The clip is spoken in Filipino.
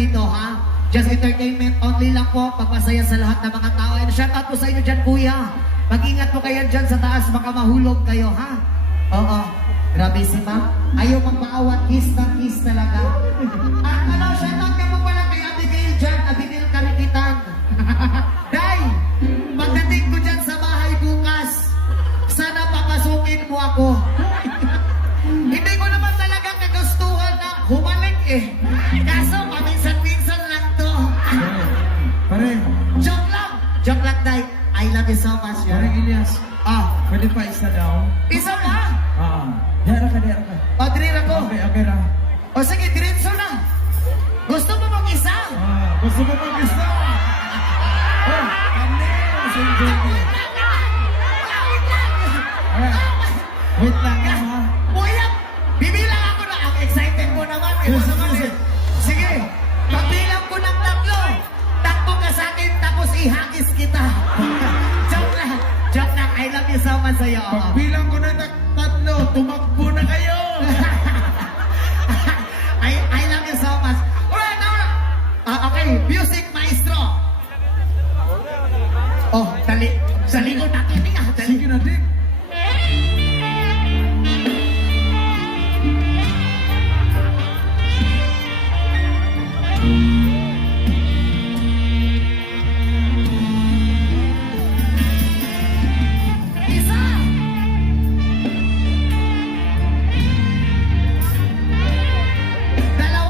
dito, ha? Just entertainment only lang po. Pagpasaya sa lahat ng mga tao. And shout out po sa inyo dyan, kuya. Mag-ingat po kayo dyan sa taas. Baka mahulog kayo, ha? Oo. Grabe si ma'am. Ayaw magpaawat. Kiss na kiss talaga. At ano, shout out ka po pala kay Abigail dyan. Abigail Karikitan. Day, pagdating ko dyan sa bahay bukas, sana papasukin mo ako. Hindi ko naman talaga kagustuhan na humalik eh. Kaso paminsan-minsan lang to. Pare, Joke lang. Joke lang, Day. I love you so much. pare Ilyas, pwede pa isa daw? Isa pa? Dera ka, dera ka. O, drira ko. Okay ra. O, sige, diretso na. Gusto mo mong isa? Gusto mo mag-isa? Kami, enjoy mo. Wait lang, ha? Kuya, bibilang ako na. Ang excited mo naman. Sige, pagbilang ko ng tatlo. Takbo ka sa akin, tapos ihagis kita. Joke lang. Joke lang. I love you so much sa'yo. Pagbilang ko na tatlo, tumakbo na kayo! I love you so much. Alright, now, okay, music